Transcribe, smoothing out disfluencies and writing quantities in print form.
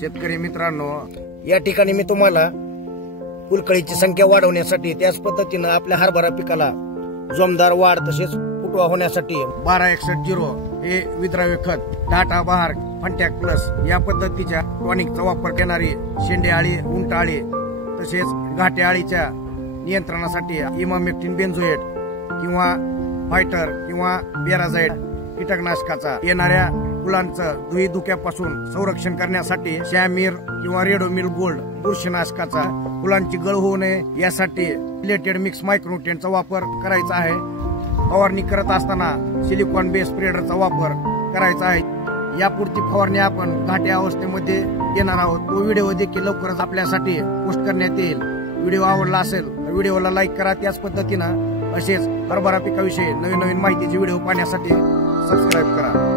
शेतकरी मित्रांनो, या ठिकाणी मी तुम्हाला फुलकळीची संख्या वाढवण्यासाठी त्याच पद्धतीनं आपल्या हरभरा पिकाला जोमदार वाढ तसेच फुटवा होण्यासाठी 1261 हे विद्राव्य खत, टाटा बहार फंटॅक प्लस या पद्धतीच्या टॉनिकचा वापर करणारी शेंडे आळी, उंट आळी तसेच घाटे आळीच्या नियंत्रणासाठी इमामेक्टिन बेन्झोएट किंवा फायटर किंवा बेराझाइड कीटकनाशकाचा येणाऱ्या फुलांचं धुई धुक्यापासून संरक्षण करण्यासाठी शॅमीर किंवा रेडोमिल गोल्ड बुरशीनाशकाचा फुलांची गळ होऊ नये यासाठी रिलेटेड मिक्स मायक्रोन्यूट्रिएंटचा वापर करायचा आहे। फवारणी करत असताना सिलिकॉन बेस स्प्रेडरचा वापर करायचा आहे। यापुढची फवारणी आपण घाटे अवस्थेमध्ये घेणार आहोत। तो व्हिडिओ देखील लवकरच आपल्यासाठी पोस्ट करण्यात येईल। व्हिडिओ आवडला असेल तर व्हिडिओला लाईक करा। त्याच पद्धतीनं असेच हरभरा पिकाविषयी नवीन माहितीचे व्हिडिओ पाहण्यासाठी सबस्क्राईब करा।